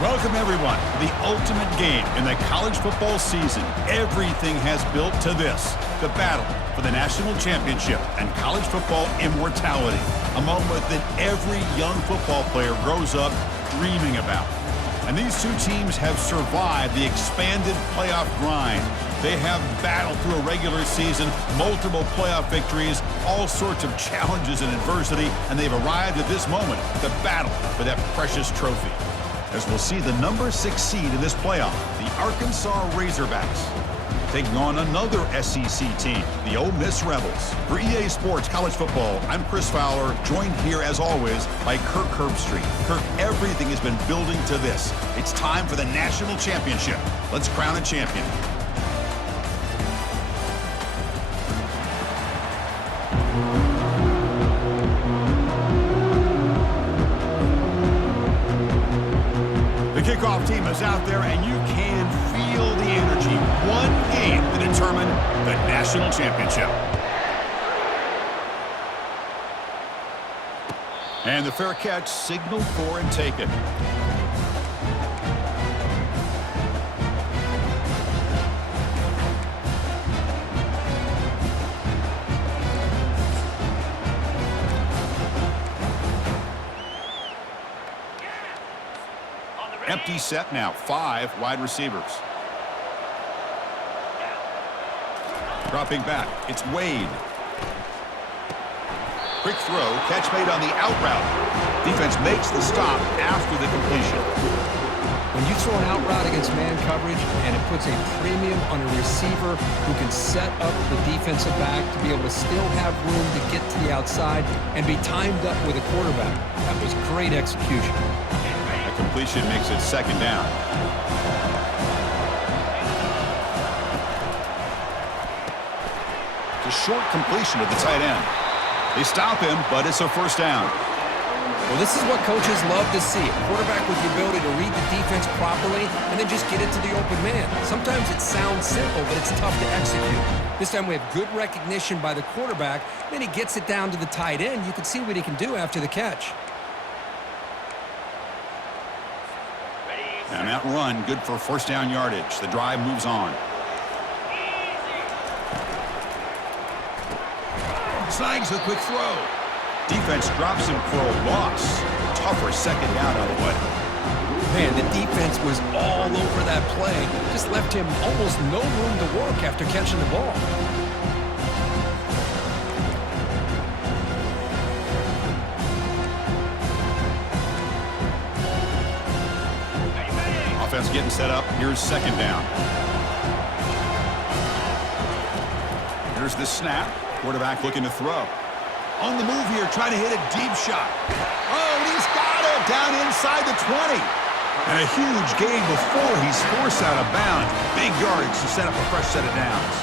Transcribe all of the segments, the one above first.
Welcome, everyone, to the ultimate game in the college football season. Everything has built to this, the battle for the national championship and college football immortality, a moment that every young football player grows up dreaming about. And these two teams have survived the expanded playoff grind. They have battled through a regular season, multiple playoff victories, all sorts of challenges and adversity, and they've arrived at this moment, the battle for that precious trophy. As we'll see the number 6 seed in this playoff, the Arkansas Razorbacks, taking on another SEC team, the Ole Miss Rebels. For EA Sports College Football, I'm Chris Fowler, joined here as always by Kirk Herbstreit. Kirk, everything has been building to this. It's time for the national championship. Let's crown a champion. The kickoff team is out there, and you can feel the energy. One game to determine the national championship. And the fair catch signaled for and taken. Empty set now, 5 wide receivers. Dropping back, it's Wade. Quick throw, catch made on the out route. Defense makes the stop after the completion. When you throw an out route against man coverage, and it puts a premium on a receiver who can set up the defensive back to be able to still have room to get to the outside and be timed up with a quarterback. That was great execution. Completion makes it second down. It's a short completion to the tight end. They stop him, but it's a first down. Well, this is what coaches love to see. A quarterback with the ability to read the defense properly and then just get it to the open man. Sometimes it sounds simple, but it's tough to execute. This time we have good recognition by the quarterback. Then he gets it down to the tight end. You can see what he can do after the catch. And that run, good for first down yardage. The drive moves on. Snags a quick throw. Defense drops him for a loss. Tougher second down on the way. Man, the defense was all over that play. Just left him almost no room to work after catching the ball. Offense getting set up. Here's second down. Here's the snap. Quarterback looking to throw. On the move here, trying to hit a deep shot. Oh, and he's got it down inside the 20. And a huge gain before he's forced out of bounds. Big yardage to set up a fresh set of downs.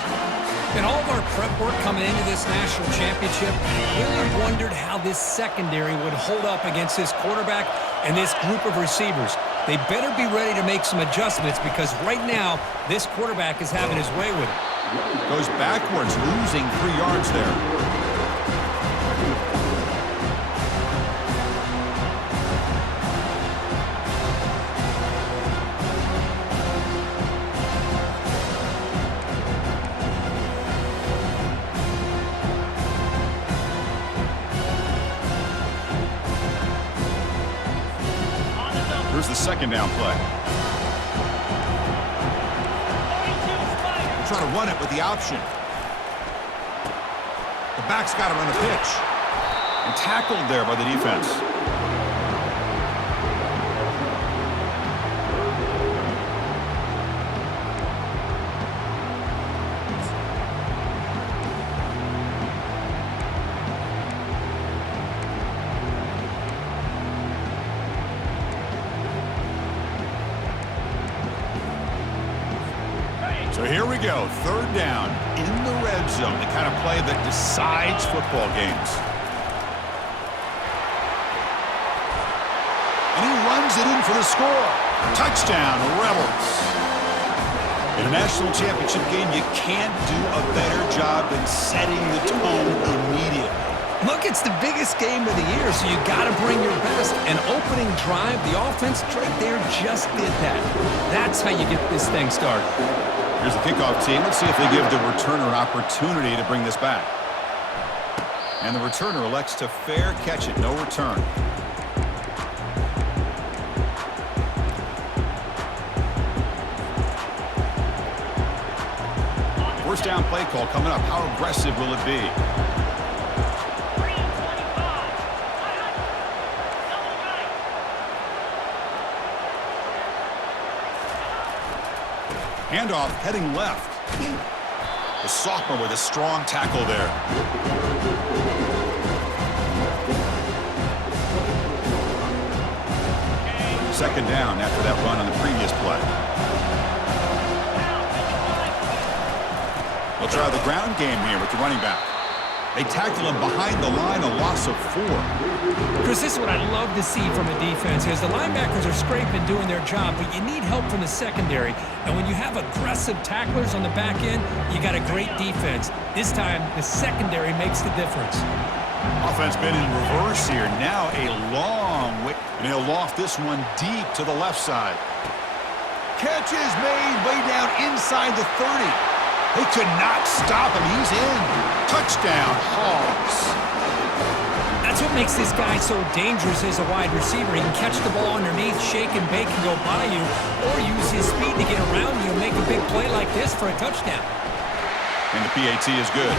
In all of our prep work coming into this national championship, we really wondered how this secondary would hold up against this quarterback and this group of receivers. They better be ready to make some adjustments because right now, this quarterback is having his way with it. Goes backwards, losing 3 yards there. Here's the second down play. They're trying to run it with the option. The back's got to run the pitch. And tackled there by the defense. So here we go, third down in the red zone, the kind of play that decides football games. And he runs it in for the score. Touchdown, Rebels. In a national championship game, you can't do a better job than setting the tone immediately. Look, it's the biggest game of the year, so you got to bring your best. An opening drive, the offense right there just did that. That's how you get this thing started. Here's the kickoff team. Let's see if they give the returner an opportunity to bring this back. And the returner elects to fair catch it. No return. First down play call coming up. How aggressive will it be? Handoff heading left. The sophomore with a strong tackle there. Second down after that run on the previous play. They'll try the ground game here with the running back. They tackle him behind the line, a loss of 4. Chris, this is what I love to see from a defense is the linebackers are scraping, doing their job, but you need help from the secondary. And when you have aggressive tacklers on the back end, you got a great defense. This time, the secondary makes the difference. Offense been in reverse here. Now a long way. And he'll loft this one deep to the left side. Catch is made way down inside the 30. They could not stop him. He's in. Touchdown, Hogs. That's what makes this guy so dangerous as a wide receiver. He can catch the ball underneath, shake and bake and go by you, or use his speed to get around you and make a big play like this for a touchdown. And the PAT is good.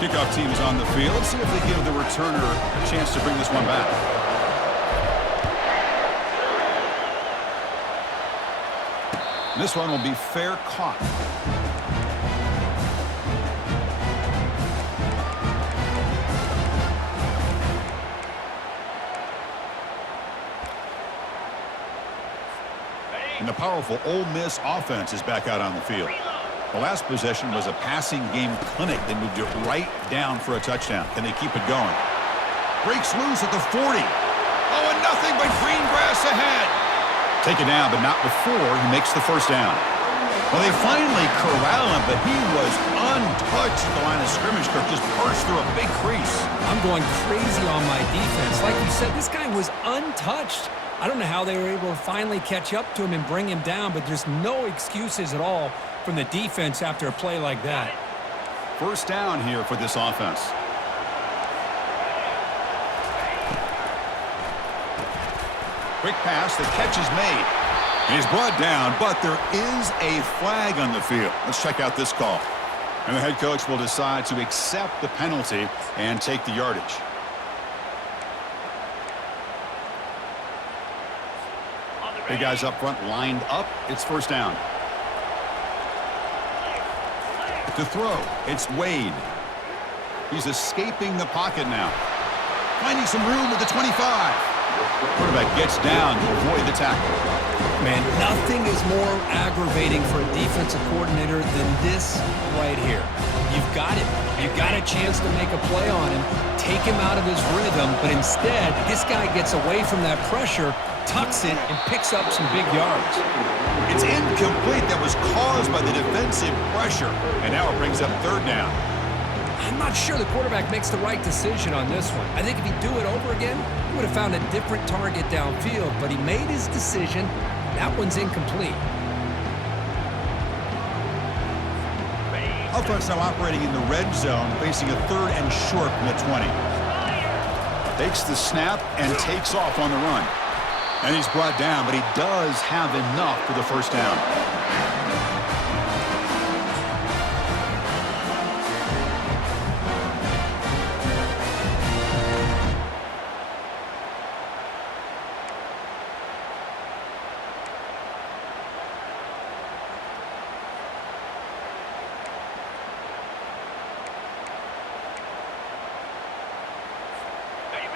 Kickoff team is on the field. Let's see if they give the returner a chance to bring this one back. This one will be fair caught. And the powerful Ole Miss offense is back out on the field. The last possession was a passing game clinic. They moved it right down for a touchdown. Can they keep it going? Breaks loose at the 40. Oh, and nothing but green grass ahead. Taken down, but not before he makes the first down. Well, they finally corral him, but he was untouched at the line of scrimmage. Kirk just burst through a big crease. I'm going crazy on my defense. Like you said, this guy was untouched. I don't know how they were able to finally catch up to him and bring him down, but there's no excuses at all from the defense after a play like that. First down here for this offense. Quick pass, the catch is made. He's brought down, but there is a flag on the field. Let's check out this call. And the head coach will decide to accept the penalty and take the yardage. Big guys up front lined up. It's first down. To throw, it's Wade. He's escaping the pocket now. Finding some room at the 25. Quarterback gets down to avoid the tackle. Man, nothing is more aggravating for a defensive coordinator than this right here. You've got him. You've got a chance to make a play on him, take him out of his rhythm, but instead, this guy gets away from that pressure, tucks it, and picks up some big yards. It's incomplete. That was caused by the defensive pressure. And now it brings up third down. I'm not sure the quarterback makes the right decision on this one. I think if he'd do it over again, he would have found a different target downfield, but he made his decision. That one's incomplete. Offense now operating in the red zone, facing a third and short from the 20. Takes the snap and takes off on the run. And he's brought down, but he does have enough for the first down.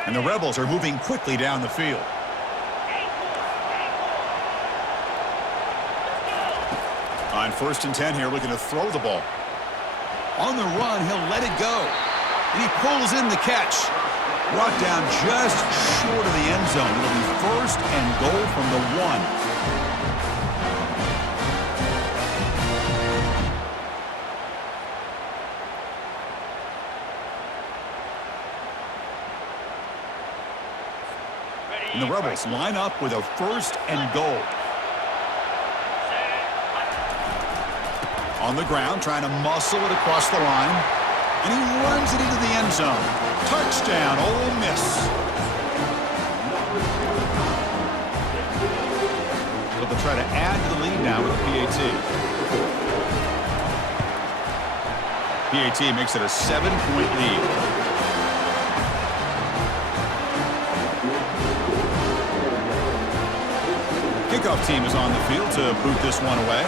And the Rebels are moving quickly down the field. On first and 10 here, looking to throw the ball. On the run, he'll let it go. And he pulls in the catch. Brought down just short of the end zone. It'll be first and goal from the 1. And the Rebels line up with a 1st and goal. On the ground, trying to muscle it across the line. And he runs it into the end zone. Touchdown, Ole Miss. So they'll try to add to the lead now with the PAT. PAT makes it a 7-point lead. Kickoff team is on the field to boot this one away.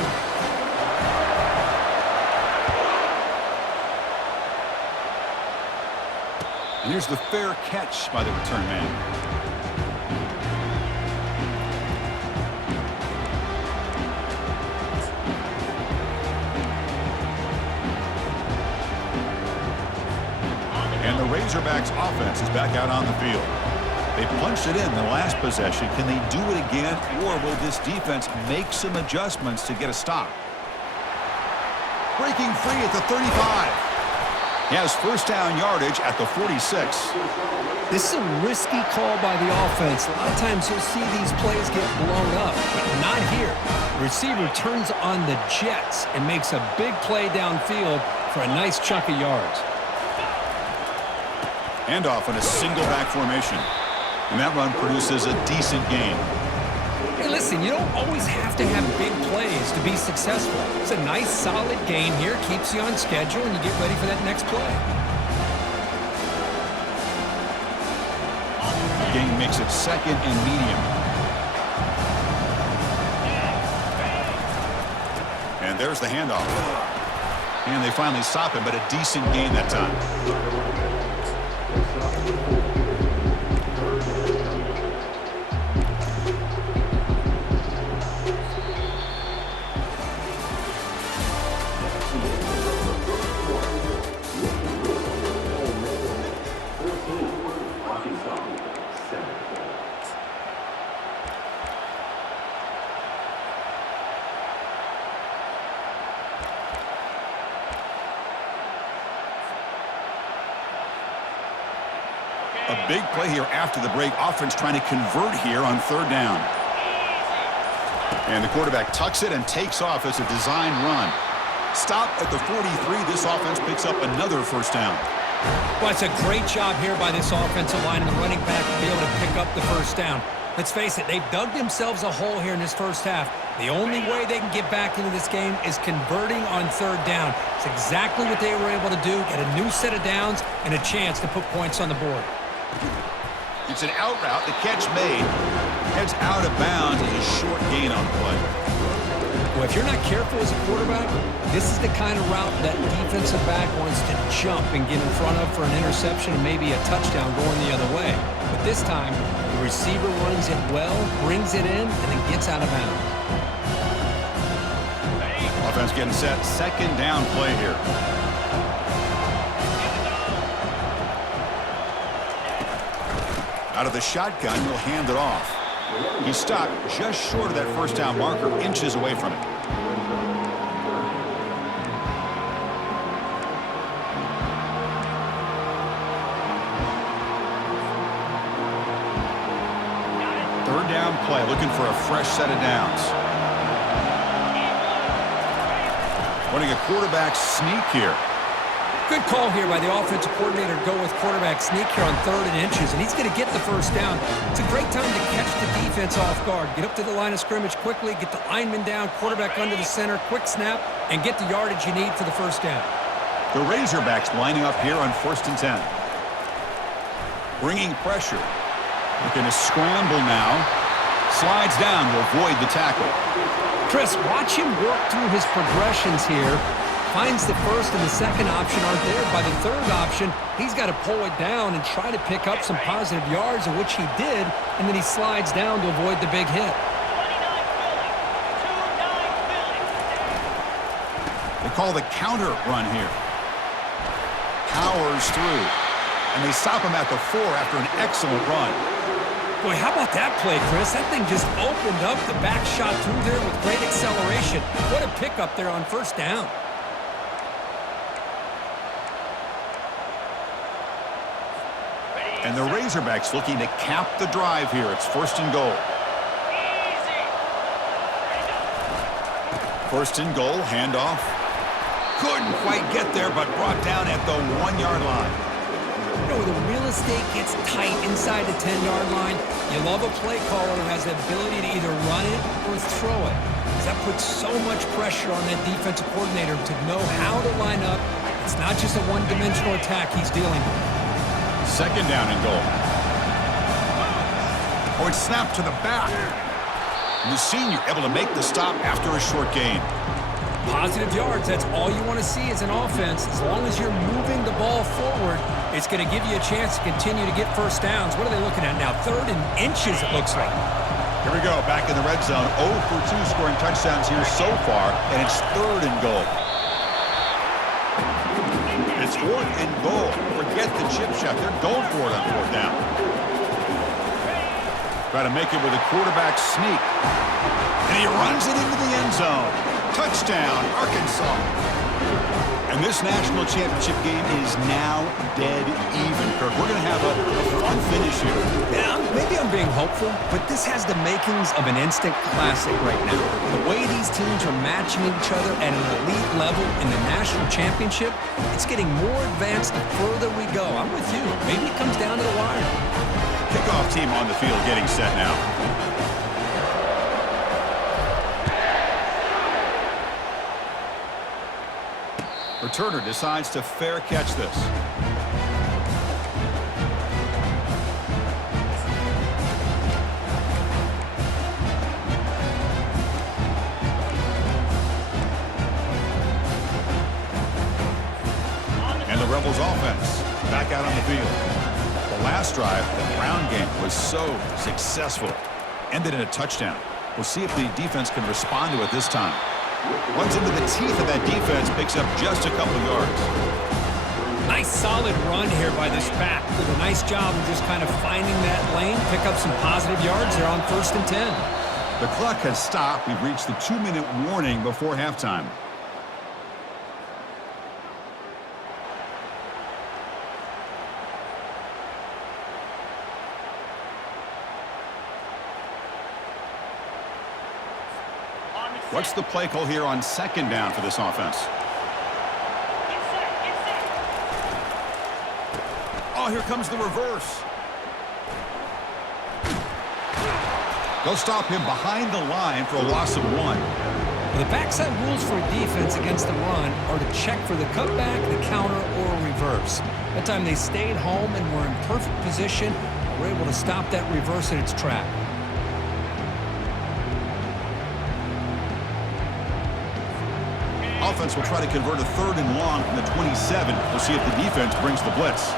And here's the fair catch by the return man. And the Razorbacks offense is back out on the field. They punched it in the last possession. Can they do it again, or will this defense make some adjustments to get a stop? Breaking free at the 35. He has 1st down yardage at the 46. This is a risky call by the offense. A lot of times you'll see these plays get blown up, but not here. The receiver turns on the jets and makes a big play downfield for a nice chunk of yards. Handoff in a single back formation. And that run produces a decent gain. Hey, listen, you don't always have to have big plays to be successful. It's a nice, solid gain here. Keeps you on schedule, and you get ready for that next play. The gain makes it 2nd and medium. And there's the handoff. And they finally stop him, but a decent gain that time. A big play here after the break. Offense trying to convert here on 3rd down. And the quarterback tucks it and takes off as a design run. Stop at the 43. This offense picks up another 1st down. Well, it's a great job here by this offensive line and the running back to be able to pick up the 1st down. Let's face it, they've dug themselves a hole here in this 1st half. The only way they can get back into this game is converting on 3rd down. It's exactly what they were able to do, get a new set of downs and a chance to put points on the board. It's an out route. The catch made. Heads out of bounds as a short gain on the play. Well, if you're not careful as a quarterback, this is the kind of route that defensive back wants to jump and get in front of for an interception and maybe a touchdown going the other way. But this time, the receiver runs it well, brings it in, and then gets out of bounds. Offense getting set. 2nd down play here. Out of the shotgun, he'll hand it off. He stopped just short of that 1st down marker, inches away from it. Third down play, looking for a fresh set of downs. Running a quarterback sneak here. Good call here by the offensive coordinator to go with quarterback sneak here on 3rd and inches, and he's going to get the 1st down. It's a great time to catch the defense off guard. Get up to the line of scrimmage quickly, get the lineman down, quarterback under the center, quick snap, and get the yardage you need for the 1st down. The Razorbacks lining up here on 1st and 10. Bringing pressure. Looking to scramble now. Slides down to avoid the tackle. Chris, watch him work through his progressions here. Finds the 1st and the 2nd option aren't there. By the 3rd option, he's got to pull it down and try to pick up some positive yards, of which he did, and then he slides down to avoid the big hit. They call the counter run here. Powers through. And they stop him at the 4 after an excellent run. Boy, how about that play, Chris? That thing just opened up. The back shot through there with great acceleration. What a pickup there on 1st down. And the Razorbacks looking to cap the drive here. It's 1st and goal. 1st and goal, handoff. Couldn't quite get there, but brought down at the 1-yard line. You know, the real estate gets tight inside the 10-yard line. You love a play caller who has the ability to either run it or throw it. Because that puts so much pressure on that defensive coordinator to know how to line up. It's not just a one-dimensional attack he's dealing with. 2nd down and goal. Oh, it's snapped to the back. And the senior able to make the stop after a short gain. Positive yards, that's all you want to see as an offense. As long as you're moving the ball forward, it's going to give you a chance to continue to get first downs. What are they looking at now? 3rd and inches, it looks like. Here we go, back in the red zone. 0 for 2 scoring touchdowns here so far, and it's 3rd and goal. It's 4th and goal. Forget the chip shot. They're going for it on 4th down. Try to make it with a quarterback sneak. And he runs it into the end zone. Touchdown, Arkansas. And this national championship game is now dead even, Kirk. We're going to have a fun finish here. Yeah, maybe I'm being hopeful, but this has the makings of an instant classic right now. The way these teams are matching each other at an elite level in the national championship, it's getting more advanced the further we go. I'm with you. Maybe it comes down to the wire. Kickoff team on the field getting set now. Returner decides to fair catch this. And the Rebels offense back out on the field. The last drive, the ground game was so successful. Ended in a touchdown. We'll see if the defense can respond to it this time. Runs into the teeth of that defense, picks up just a couple yards. Nice solid run here by this back. Did a nice job of just kind of finding that lane, pick up some positive yards there on 1st and 10. The clock has stopped. We've reached the 2-minute warning before halftime. What's the play call here on 2nd down for this offense? Oh, here comes the reverse. They'll stop him behind the line for a loss of 1. Well, the backside rules for a defense against the run are to check for the cutback, the counter, or a reverse. That time they stayed home and were in perfect position and were able to stop that reverse in its track. Offense will try to convert a 3rd and long from the 27. We'll see if the defense brings the blitz.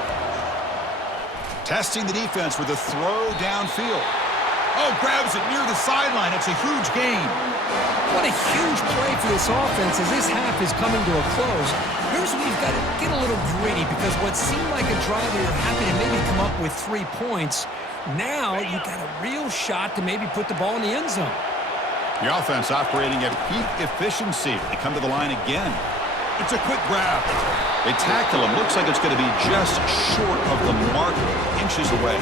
Testing the defense with a throw downfield. Oh, grabs it near the sideline. It's a huge gain. What a huge play for this offense as this half is coming to a close. Here's where you've got to get a little gritty because what seemed like a drive where you're happy to maybe come up with 3 points, now you've got a real shot to maybe put the ball in the end zone. The offense operating at peak efficiency. They come to the line again. It's a quick grab. They tackle him. Looks like it's going to be just short of the mark, inches away.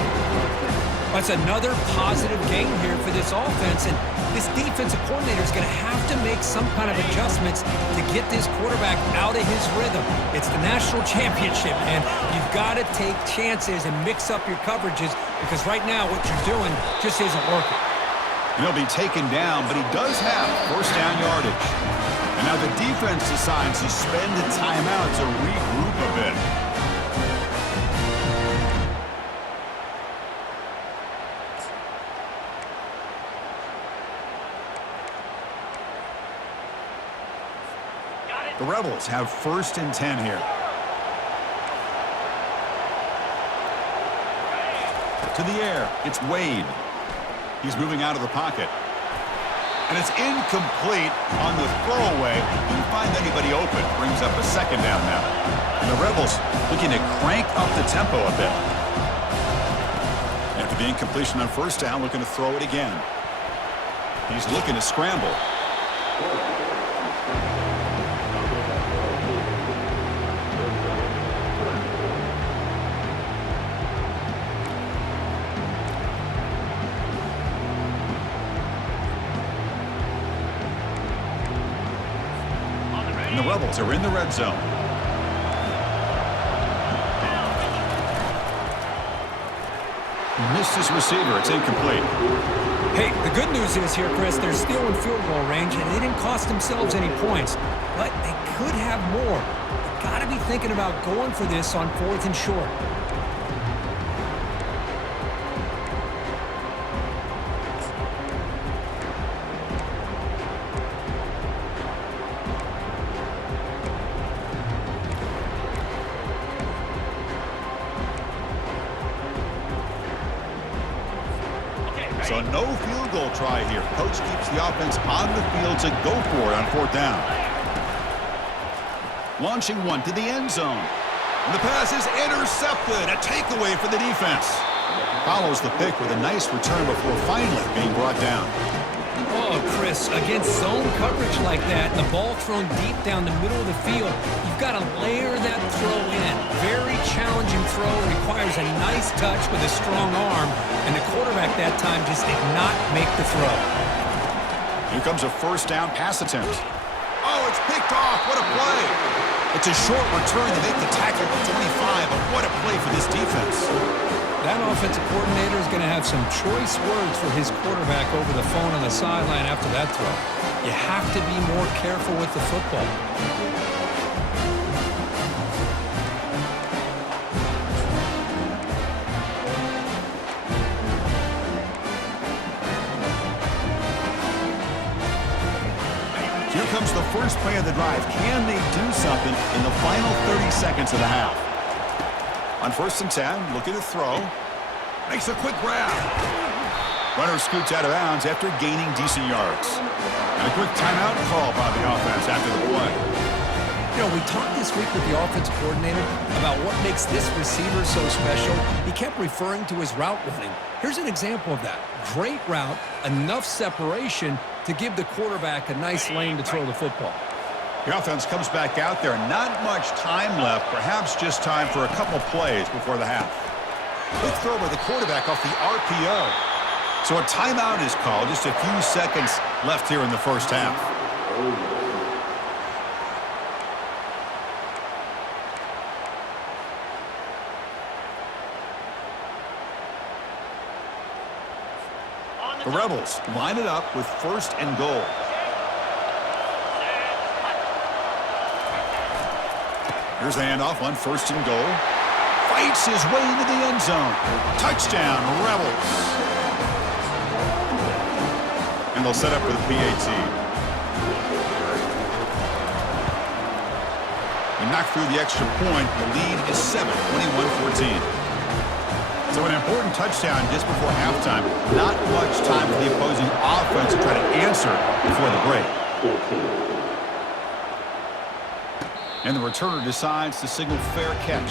That's another positive gain here for this offense, and this defensive coordinator is going to have to make some kind of adjustments to get this quarterback out of his rhythm. It's the national championship, and you've got to take chances and mix up your coverages because right now what you're doing just isn't working. He'll be taken down, but he does have 1st down yardage. And now the defense decides to spend a timeout to regroup a bit. The Rebels have 1st and 10 here. To the air, it's Wade. He's moving out of the pocket. And it's incomplete on the throwaway. Didn't find anybody open. Brings up a 2nd down now. And the Rebels looking to crank up the tempo a bit. After the incompletion on 1st down, looking to throw it again. He's looking to scramble. And the Rebels are in the red zone. Missed his receiver. It's incomplete. Hey, the good news is here, Chris, they're still in field goal range, and they didn't cost themselves any points, but they could have more. You got to be thinking about going for this on 4th and short. So no field goal try here. Coach keeps the offense on the field to go for it on 4th down. Launching one to the end zone. And the pass is intercepted. A takeaway for the defense. Follows the pick with a nice return before finally being brought down. Oh, Chris, against zone coverage like that, and the ball thrown deep down the middle of the field, you've got to layer that throw in. Very challenging throw, requires a nice touch with a strong arm, and the quarterback that time just did not make the throw. Here comes a 1st down pass attempt. Oh, it's picked off. What a play. It's a short return to make the tackle at 25, but what a play for this defense. That offensive coordinator is going to have some choice words for his quarterback over the phone on the sideline after that throw. You have to be more careful with the football. Here comes the first play of the drive. Can they do something in the final 30 seconds of the half? On 1st and 10, looking to throw. Makes a quick grab. Runner scoots out of bounds after gaining decent yards. And a quick timeout call by the offense after the play. You know, we talked this week with the offensive coordinator about what makes this receiver so special. He kept referring to his route running. Here's an example of that. Great route, enough separation to give the quarterback a nice lane to throw the football. The offense comes back out there. Not much time left. Perhaps just time for a couple plays before the half. Quick throw by the quarterback off the RPO. So a timeout is called. Just a few seconds left here in the 1st half. The Rebels line it up with 1st and goal. Here's the handoff on 1st and goal. Fights his way into the end zone. Touchdown, Rebels. And they'll set up for the PAT. They knock through the extra point. The lead is 7, 21-14. So an important touchdown just before halftime. Not much time for the opposing offense to try to answer before the break. And the returner decides to signal fair catch.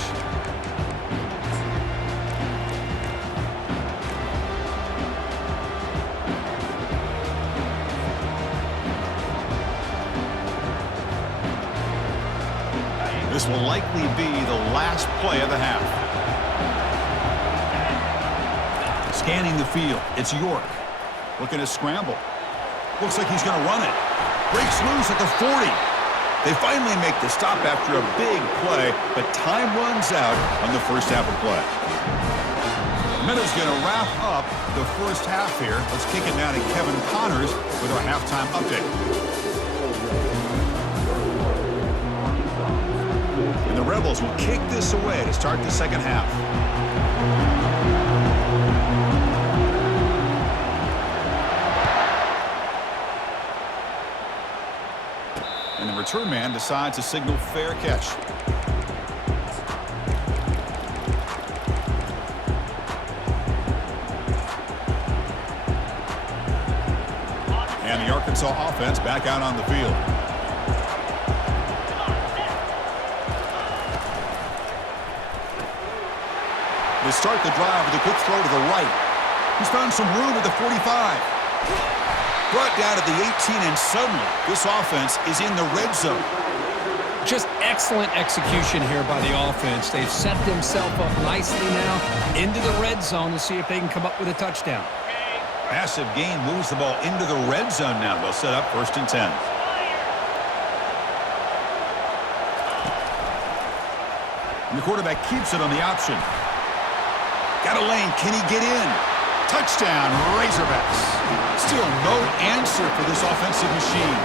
This will likely be the last play of the half. Scanning the field, it's York. Looking to scramble. Looks like he's going to run it. Breaks loose at the 40. They finally make the stop after a big play, but time runs out on the 1st half of play. Meadow's going to wrap up the 1st half here. Let's kick it now to Kevin Connors with our halftime update. And the Rebels will kick this away to start the 2nd half. And the return man decides to signal fair catch. And the Arkansas offense back out on the field. They start the drive with a quick throw to the right. He's found some room at the 45. Brought down at the 18, and suddenly this offense is in the red zone. Just excellent execution here by the offense. They've set themselves up nicely now into the red zone to see if they can come up with a touchdown. Massive gain moves the ball into the red zone now. They'll set up 1st and 10. And the quarterback keeps it on the option. Got a lane. Can he get in? Touchdown, Razorbacks. Still no answer for this offensive machine.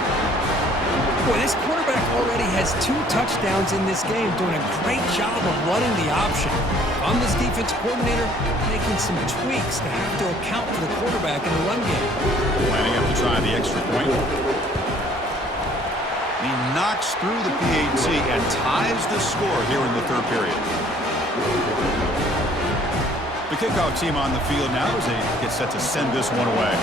Boy, this quarterback already has 2 touchdowns in this game, doing a great job of running the option. I'm this defense coordinator making some tweaks to have to account for the quarterback in the run game. Lining up to try the extra point. He knocks through the PAT and ties the score here in the third period. The kickoff team on the field now as they get set to send this one away.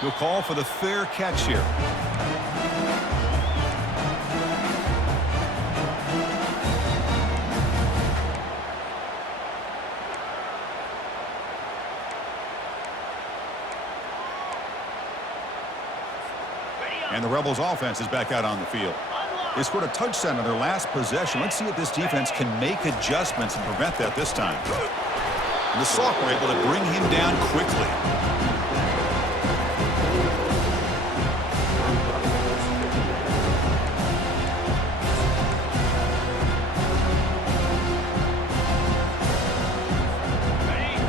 He'll call for the fair catch here. And the Rebels offense is back out on the field. They scored a touchdown on their last possession. Let's see if this defense can make adjustments and prevent that this time. And the Soft were able to bring him down quickly.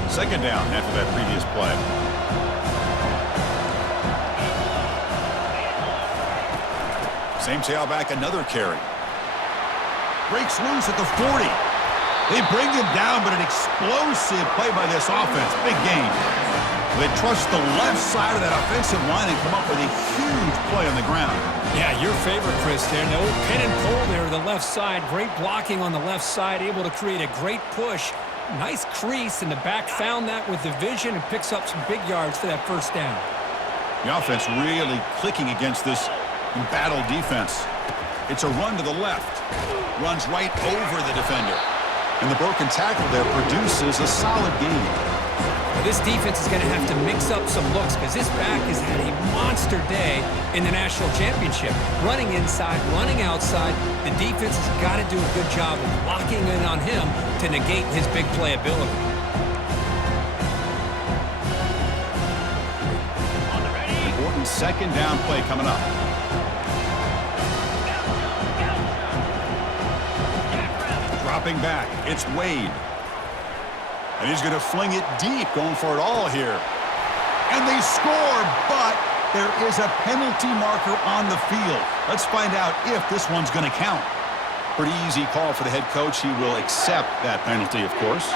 Second down after that previous play. Same tailback, another carry. Breaks loose at the 40. They bring him down, but an explosive play by this offense. Big gain. They trust the left side of that offensive line and come up with a huge play on the ground. Yeah, your favorite, Chris, there. No pin and pull there, the left side. Great blocking on the left side, able to create a great push. Nice crease, and the back found that with the vision and picks up some big yards for that first down. The offense really clicking against this embattled defense. It's a run to the left. Runs right over the defender. And the broken tackle there produces a solid gain. Well, this defense is going to have to mix up some looks because this back has had a monster day in the national championship. Running inside, running outside. The defense has got to do a good job of locking in on him to negate his big play ability. Important second down play coming up. Dropping back, it's Wade. And he's going to fling it deep, going for it all here. And they score, but there is a penalty marker on the field. Let's find out if this one's going to count. Pretty easy call for the head coach. He will accept that penalty, of course.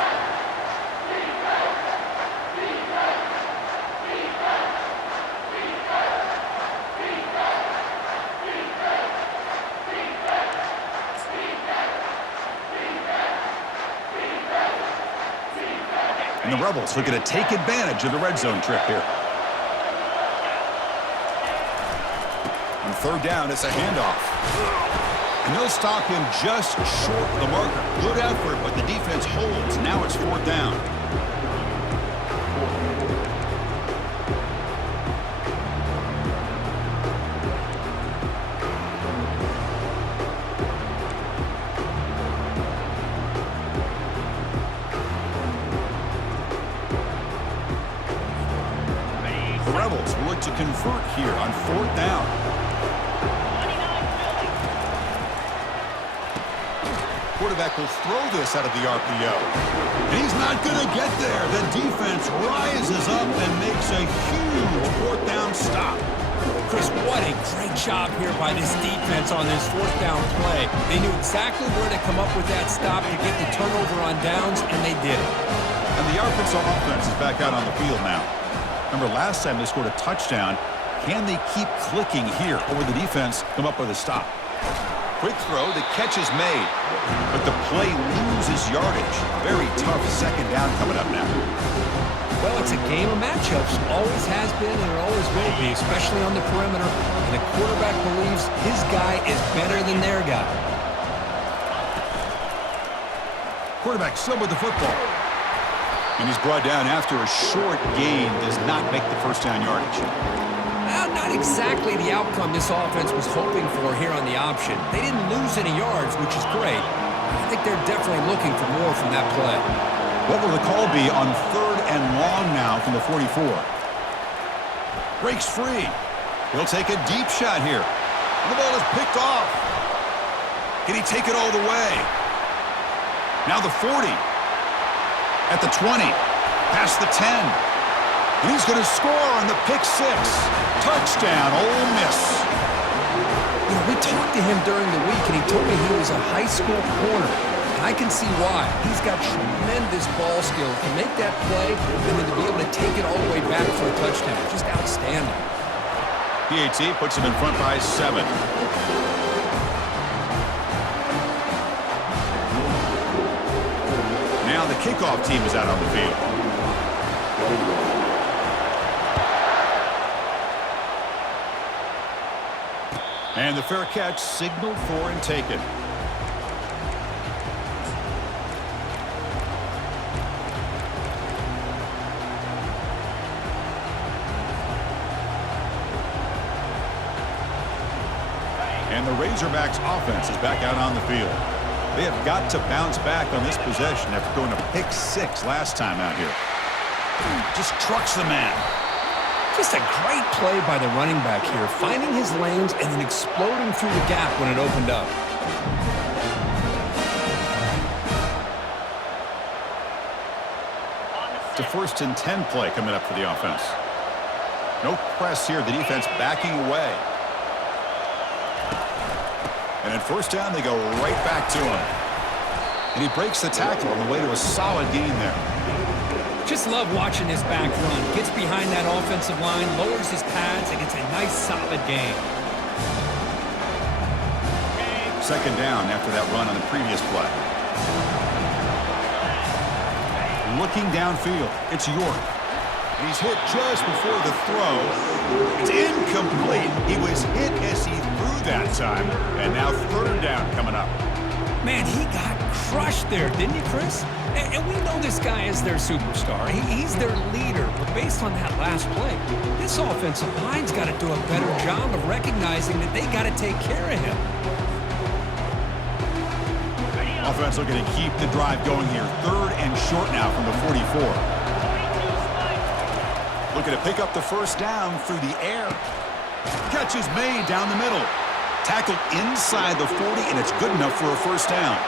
And the Rebels looking to take advantage of the red zone trip here. On third down, it's a handoff. And they'll stop him just short of the marker. Good effort, but the defense holds. Now it's fourth down. Rebels will look to convert here on fourth down. Quarterback will throw this out of the RPO. And he's not going to get there. The defense rises up and makes a huge fourth down stop. Chris, what a great job here by this defense on this fourth down play. They knew exactly where to come up with that stop to get the turnover on downs, and they did it. And the Arkansas offense is back out on the field now. Remember, last time they scored a touchdown. Can they keep clicking here, or will the defense come up with a stop? Quick throw, the catch is made, but the play loses yardage. Very tough second down coming up now. Well, it's a game of matchups. Always has been and it always will be, especially on the perimeter. And the quarterback believes his guy is better than their guy. Quarterback still with the football. And he's brought down after a short gain. Does not make the first down yardage. Well, not exactly the outcome this offense was hoping for here on the option. They didn't lose any yards, which is great. I think they're definitely looking for more from that play. What will the call be on third and long now from the 44? Breaks free. He'll take a deep shot here. The ball is picked off. Can he take it all the way? Now the 40. At the 20. Past the 10. And he's going to score on the pick six. Touchdown, Ole Miss. You know, we talked to him during the week, and he told me he was a high school corner. And I can see why. He's got tremendous ball skills to make that play and then to be able to take it all the way back for a touchdown. Just outstanding. PAT puts him in front by 7. Now the kickoff team is out on the field. And the fair catch signaled for and taken. And the Razorbacks offense is back out on the field. They have got to bounce back on this possession after going to pick 6 last time out here. Just trucks the man. Just a great play by the running back here, finding his lanes and then exploding through the gap when it opened up. It's a 1st and 10 play coming up for the offense. No press here. The defense backing away. And at 1st down, they go right back to him. And he breaks the tackle on the way to a solid gain there. Just love watching this back run. Gets behind that offensive line, lowers his pads, and gets a nice solid gain. 2nd down after that run on the previous play. Looking downfield, it's York. He's hit just before the throw. It's incomplete. He was hit as he threw that time. And now 3rd down coming up. Man, he got crushed there, didn't he, Chris? And we know this guy is their superstar. He's their leader. But based on that last play, this offensive line's got to do a better job of recognizing that they got to take care of him. Offense looking to keep the drive going here. 3rd and short now from the 44. Looking to pick up the 1st down through the air. Catch is made down the middle. Tackled inside the 40, and it's good enough for a 1st down.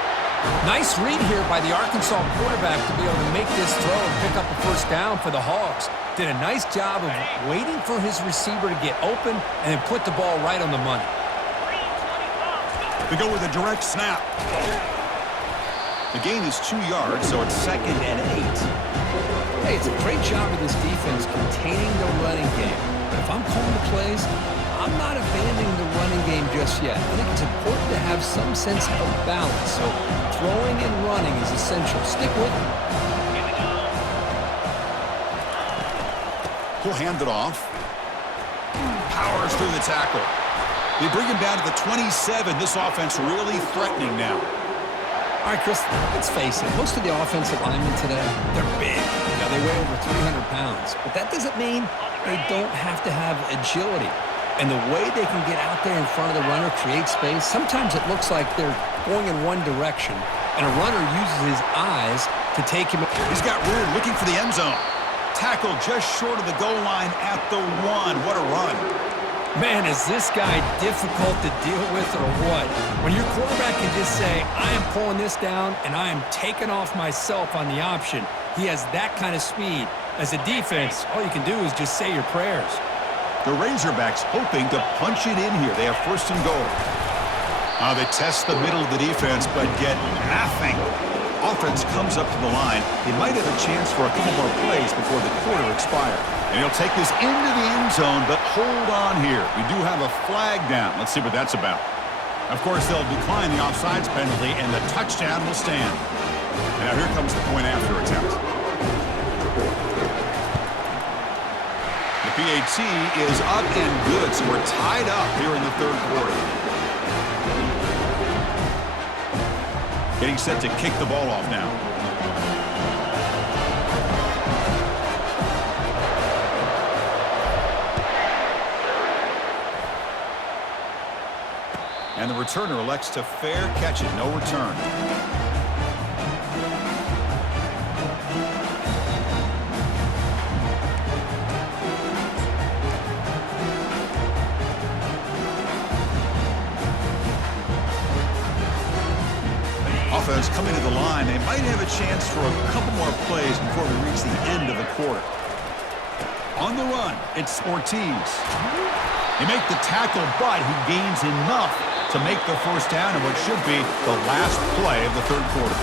Nice read here by the Arkansas quarterback to be able to make this throw and pick up a 1st down for the Hogs. Did a nice job of waiting for his receiver to get open and then put the ball right on the money. They go with a direct snap. The gain is 2 yards, so it's 2nd and 8. Hey, it's a great job of this defense containing the running game. But if I'm calling the plays, I'm not abandoning the running game just yet. I think it's important to have some sense of balance. So throwing and running is essential. Stick with it. He'll hand it off. Powers through the tackle. They bring him down to the 27. This offense really threatening now. All right, Chris, let's face it. Most of the offensive linemen today, they're big. They weigh over 300 pounds. But that doesn't mean they don't have to have agility. And the way they can get out there in front of the runner, create space, sometimes it looks like they're going in one direction, and a runner uses his eyes to take him. He's got room looking for the end zone. Tackled just short of the goal line at the 1. What a run. Man, is this guy difficult to deal with or what? When your quarterback can just say, I am pulling this down and I am taking off myself on the option. He has that kind of speed. As a defense, all you can do is just say your prayers. The Razorbacks hoping to punch it in here. They have 1st and goal. They test the middle of the defense, but get nothing. Offense comes up to the line. They might have a chance for a couple more plays before the quarter expires. And he'll take this into the end zone, but hold on here. We do have a flag down. Let's see what that's about. Of course, they'll decline the offsides penalty, and the touchdown will stand. Now here comes the point after attempt. The PAT is up and good, so we're tied up here in the 3rd quarter. Getting set to kick the ball off now. And the returner elects to fair catch it. No return. offense coming to the line. They might have a chance for a couple more plays before we reach the end of the quarter. On the run, it's Ortiz. They make the tackle, but he gains enough to make the first down in what should be the last play of the third quarter.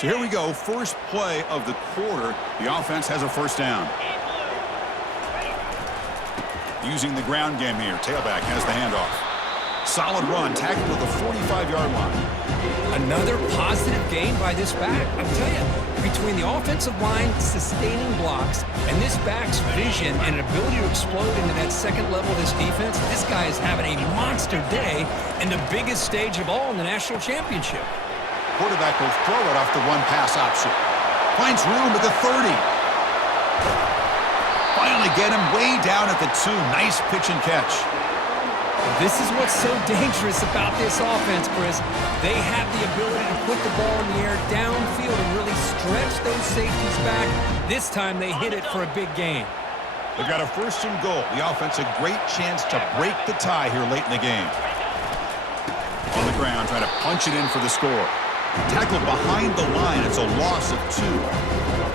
So here we go, first play of the quarter. The offense has a first down. Using the ground game here, tailback has the handoff. Solid run, tackled to the 45-yard line. Another positive gain by this back. I'll tell you, between the offensive line sustaining blocks and this back's vision and an ability to explode into that second level of this defense, this guy is having a monster day in the biggest stage of all in the national championship. Quarterback will throw it off the one-pass option. Finds room at the 30. Finally get him way down at the 2. Nice pitch and catch. This is what's so dangerous about this offense, Chris. They have the ability to put the ball in the air downfield and really stretch those safeties back. This time they hit it for a big gain. They've got a first and goal. The offense a great chance to break the tie here late in the game. On the ground, trying to punch it in for the score. Tackled behind the line. It's a loss of 2.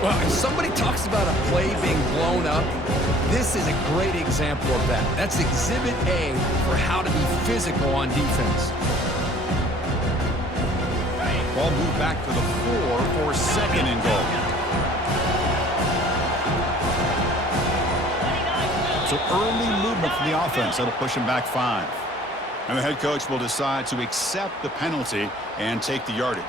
Well, if somebody talks about a play being blown up, this is a great example of that. That's Exhibit A for how to be physical on defense. Ball moved back to the 4 for second and goal. So early movement from the offense. That'll push him back 5. And the head coach will decide to accept the penalty and take the yardage.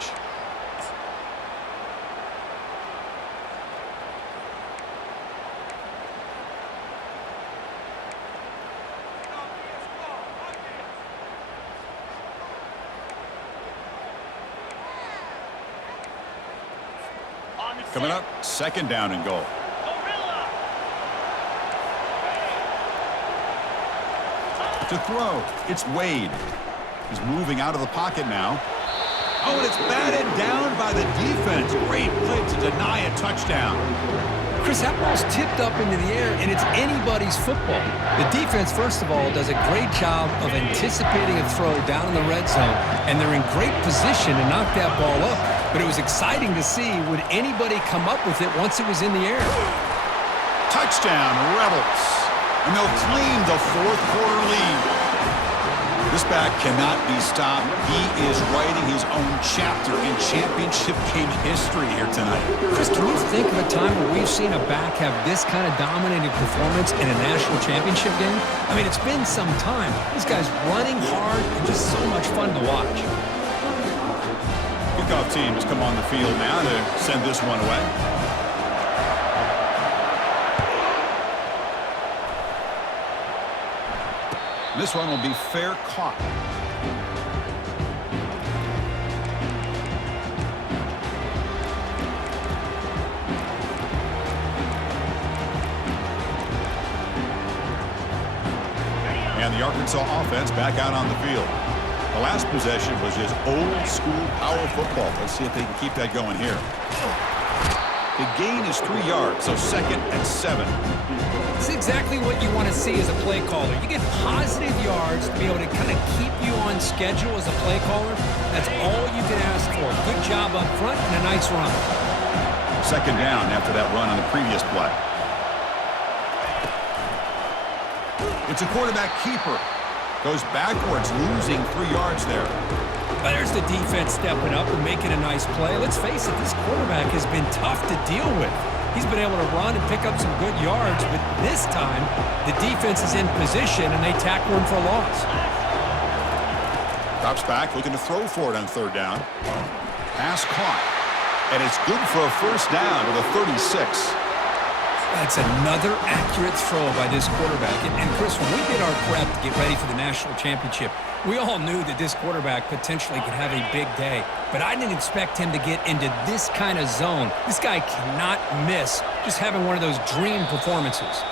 Coming up, second down and goal. To throw, it's Wade. He's moving out of the pocket now. Oh, and it's batted down by the defense. Great play to deny a touchdown. Chris, that ball's tipped up into the air, and it's anybody's football. The defense, first of all, does a great job of anticipating a throw down in the red zone, and they're in great position to knock that ball up. But it was exciting to see, would anybody come up with it once it was in the air? Touchdown, Rebels. And they'll claim the fourth quarter lead. This back cannot be stopped. He is writing his own chapter in championship game history here tonight. Chris, can you think of a time where we've seen a back have this kind of dominating performance in a national championship game? I mean, it's been some time. This guy's running hard and just so much fun to watch. Kickoff team has come on the field now to send this one away. This one will be fair caught. And the Arkansas offense back out on the field. The last possession was just old school power football. Let's see if they can keep that going here. The gain is 3 yards, so second and 7. It's exactly what you want to see as a play caller. You get positive yards to be able to kind of keep you on schedule as a play caller. That's all you can ask for. Good job up front and a nice run. Second down after that run on the previous play. It's a quarterback keeper. Goes backwards, losing 3 yards there. But there's the defense stepping up and making a nice play. Let's face it, this quarterback has been tough to deal with. He's been able to run and pick up some good yards, but this time the defense is in position and they tackle him for a loss. Drops back, looking to throw for it on third down. Pass caught. And it's good for a first down with a 36. That's another accurate throw by this quarterback. And Chris, when we did our prep to get ready for the national championship, we all knew that this quarterback potentially could have a big day. But I didn't expect him to get into this kind of zone. This guy cannot miss just having one of those dream performances.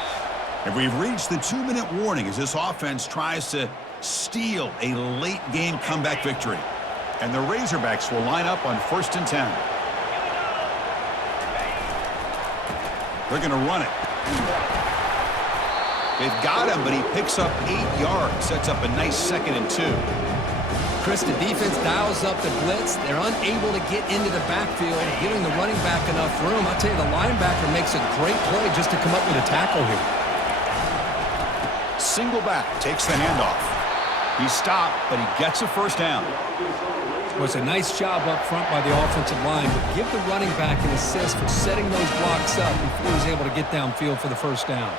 And we've reached the 2-minute warning as this offense tries to steal a late-game comeback victory. And the Razorbacks will line up on 1st and 10. They're going to run it. They've got him, but he picks up 8 yards. Sets up a nice 2nd and 2. Chris, the defense dials up the blitz. They're unable to get into the backfield, giving the running back enough room. I'll tell you, the linebacker makes a great play just to come up with a tackle here. Single back, takes the handoff. He stopped, but he gets a 1st down. It was a nice job up front by the offensive line, but give the running back an assist for setting those blocks up before he's able to get downfield for the 1st down.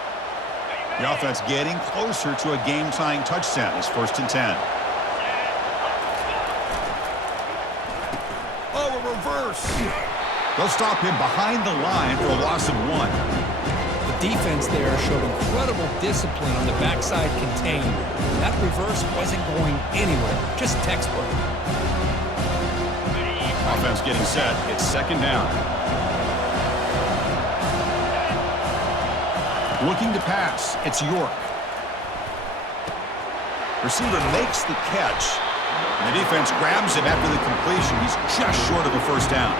The offense getting closer to a game-tying touchdown. It's 1st and 10. Oh, a reverse. They'll stop him behind the line for a loss of 1. The defense there showed incredible discipline on the backside contained. That reverse wasn't going anywhere, just textbook. Offense getting set. It's 2nd down. Looking to pass. It's York. Receiver makes the catch. And the defense grabs him after the completion. He's just short of a 1st down.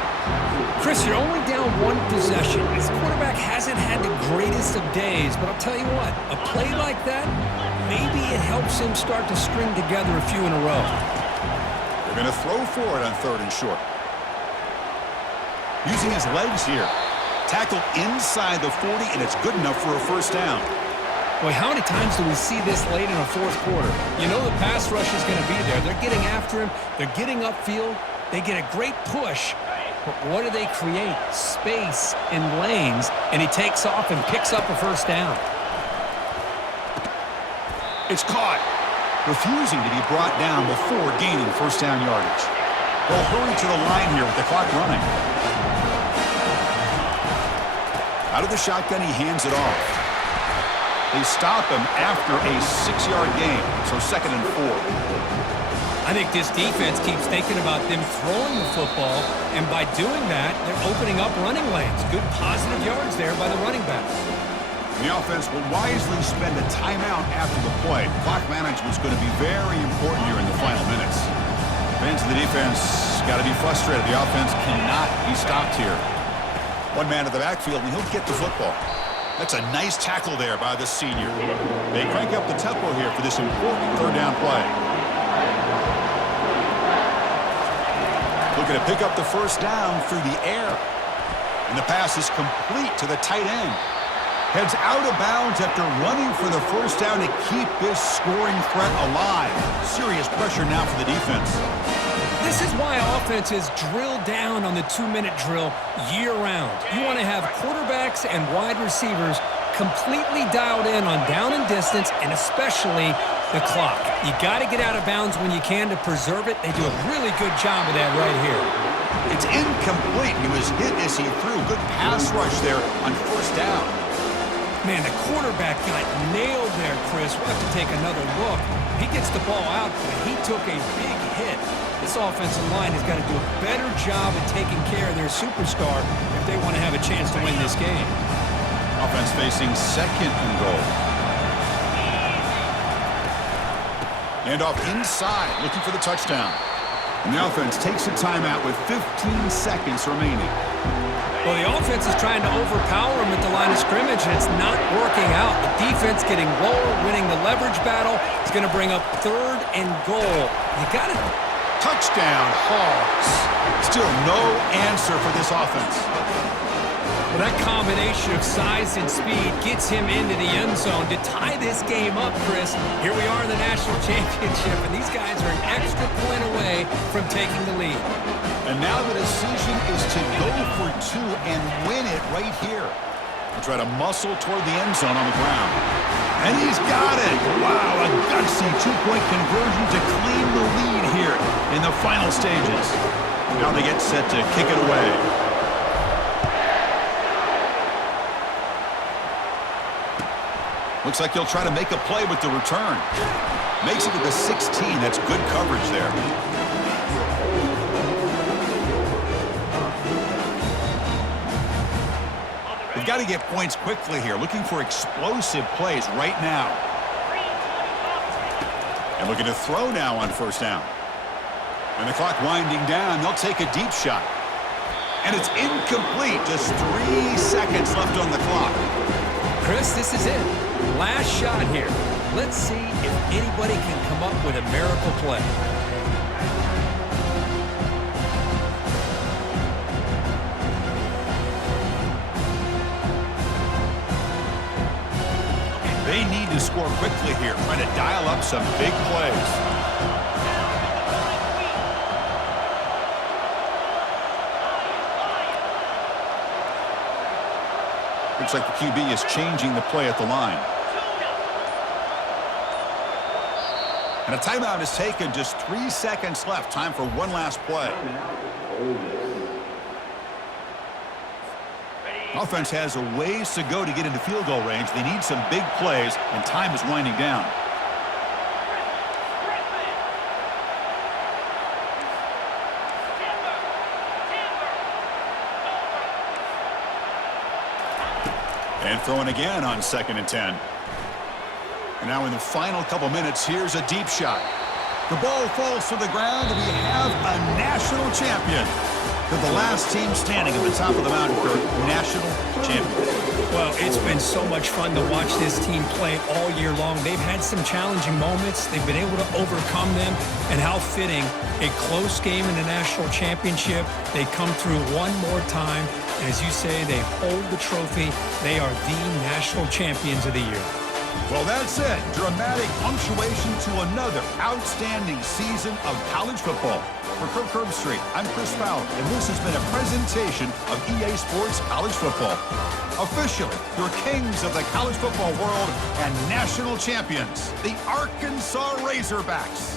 Chris, you're only down 1 possession. This quarterback hasn't had the greatest of days, but I'll tell you what, a play like that, maybe it helps him start to string together a few in a row. They're going to throw for it on 3rd and short. Using his legs here. Tackle inside the 40, and it's good enough for a 1st down. Boy, how many times do we see this late in a 4th quarter? You know the pass rush is going to be there. They're getting after him. They're getting upfield. They get a great push. But what do they create? Space in lanes, and he takes off and picks up a 1st down. It's caught. Refusing to be brought down before gaining 1st down yardage. They'll hurry to the line here with the clock running. Out of the shotgun, he hands it off. They stop him after a 6-yard gain, so 2nd and 4. I think this defense keeps thinking about them throwing the football, and by doing that, they're opening up running lanes. Good positive yards there by the running back. The offense will wisely spend a timeout after the play. Clock management is going to be very important here in the final minutes. Fans of the defense got to be frustrated. The offense cannot be stopped here. One man at the backfield, and he'll get the football. That's a nice tackle there by the senior. They crank up the tempo here for this important 3rd down play. Looking to pick up the 1st down through the air. And the pass is complete to the tight end. Heads out of bounds after running for the 1st down to keep this scoring threat alive. Serious pressure now for the defense. This is why offenses drill down on the 2-minute drill year-round. You want to have quarterbacks and wide receivers completely dialed in on down and distance, and especially the clock. You got to get out of bounds when you can to preserve it. They do a really good job of that right here. It's incomplete. He was hit as he threw. Good pass rush there on 1st down. Man, the quarterback got nailed there, Chris. We'll have to take another look. He gets the ball out, but he took a big hit. This offensive line has got to do a better job at taking care of their superstar if they want to have a chance to win this game. Offense facing 2nd and goal. Handoff inside, looking for the touchdown. And the offense takes a timeout with 15 seconds remaining. Well, the offense is trying to overpower him at the line of scrimmage, and it's not working out. The defense getting lower, winning the leverage battle. It's going to bring up 3rd and goal. You got it. Touchdown, Hogs. Still no answer for this offense. Well, that combination of size and speed gets him into the end zone to tie this game up, Chris. Here we are in the national championship, and these guys are an extra point away from taking the lead. And now the decision is to go for 2 and win it right here. He'll try to muscle toward the end zone on the ground. And he's got it. Wow, a gutsy 2-point conversion to claim the lead here in the final stages. Now they get set to kick it away. Looks like he'll try to make a play with the return. Makes it to the 16. That's good coverage there. We've got to get points quickly here. Looking for explosive plays right now. And looking to throw now on 1st down. And the clock winding down, they'll take a deep shot. And it's incomplete. Just 3 seconds left on the clock. Chris, this is it. Last shot here. Let's see if anybody can come up with a miracle play. They need to score quickly here, trying to dial up some big plays. Looks like the QB is changing the play at the line. And a timeout is taken. Just 3 seconds left. Time for one last play. Offense has a ways to go to get into field goal range. They need some big plays, and time is winding down. And throwing again on 2nd and 10. And now in the final couple minutes, here's a deep shot. The ball falls to the ground, and we have a national champion. They're the last team standing at the top of the mountain for national champions. Well, it's been so much fun to watch this team play all year long. They've had some challenging moments. They've been able to overcome them. And how fitting, a close game in the national championship. They come through one more time. And as you say, they hold the trophy. They are the national champions of the year. Well, that's it. Dramatic punctuation to another outstanding season of college football. For Kirk Herbstreit, I'm Chris Fowler, and this has been a presentation of EA Sports College Football. Officially, your kings of the college football world and national champions, the Arkansas Razorbacks.